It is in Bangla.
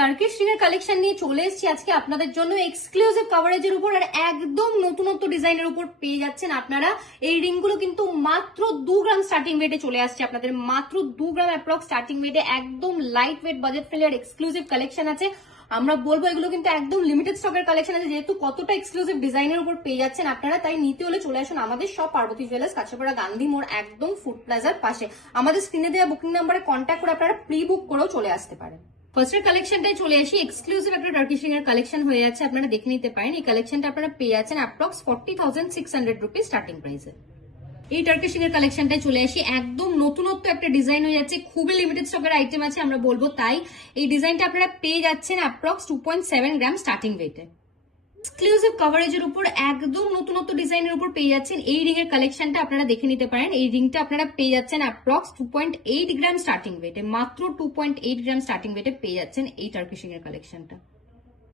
টার্কিশ রিং এর কালেকশন নিয়ে চলে এসেছি আজকে আপনাদের জন্য এক্সক্লুসিভ কভারেজের উপর আর একদম নতুনত্ব ডিজাইনের উপর পেয়ে যাচ্ছেন আপনারা। এই রিং গুলো কিন্তু মাত্র 2 গ্রাম স্টার্টিং ওয়েটে চলে আসছে আপনাদের, মাত্র 2 গ্রাম অ্যাপ্রক্স স্টার্টিং ওয়েটে, একদম লাইট ওয়েট বাজেট ফ্রেন্ডলি আর এক্সক্লুসিভ কালেকশন আছে। আমরা বলবো এগুলো কিন্তু একদম লিমিটেড স্টকের কালেকশন আছে, যেহেতু কতটা এক্সক্লুসিভ ডিজাইনের উপর পেয়ে যাচ্ছেন আপনারা, তাই নিতে হলে চলে আসুন আমাদের সব পার্বতী জুয়েলার্স, কাছাপাড়া গান্ধী মোড়, একদম ফুড প্লাজার পাশে। আমাদের স্ক্রিনে দেওয়া বুকিং নাম্বারে কন্ট্যাক্ট করে আপনারা প্রি বুক করেও চলে আসতে পারেন। ফার্স্টের কালেকশনটাই চলে আসি, এক্সক্লুসিভ একটা টার্কিশ রিং এর কালেকশন হয়ে যাচ্ছে, আপনারা দেখে নিতে পারেন। এই কালেকশনটা আপনারা পেয়ে যাচ্ছেন অ্যাপ্রক্স 40,600 রুপিস স্টার্টিং প্রাইসে। এই টার্কিশ রিং এর কালেকশনটাই চলে আসি, একদম নতুনত্ব একটা ডিজাইন হয়ে যাচ্ছে, খুবই লিমিটেড স্টকের আইটেম আছে আমরা বলবো, তাই এই ডিজাইনটা আপনারা পেয়ে যাচ্ছেন অ্যাপ্রক্স 2.7 গ্রাম স্টার্টিং ওয়েটে। এক্সক্লুসিভ কভারেজের উপর একদম নতুনত্ব ডিজাইনের উপর পেয়ে যাচ্ছেন এই রিং এর কালেকশনটা, আপনারা দেখে নিতে পারেন। এই রিংটা আপনারা পেয়ে যাচ্ছেন অ্যাপ্রক্স 2.8 গ্রাম স্টার্টিং ওয়েটে, মাত্র 2.8 গ্রাম স্টার্টিং ওয়েটে পেয়ে যাচ্ছেন এই টার্কিশ রিং এর কালেকশনটা।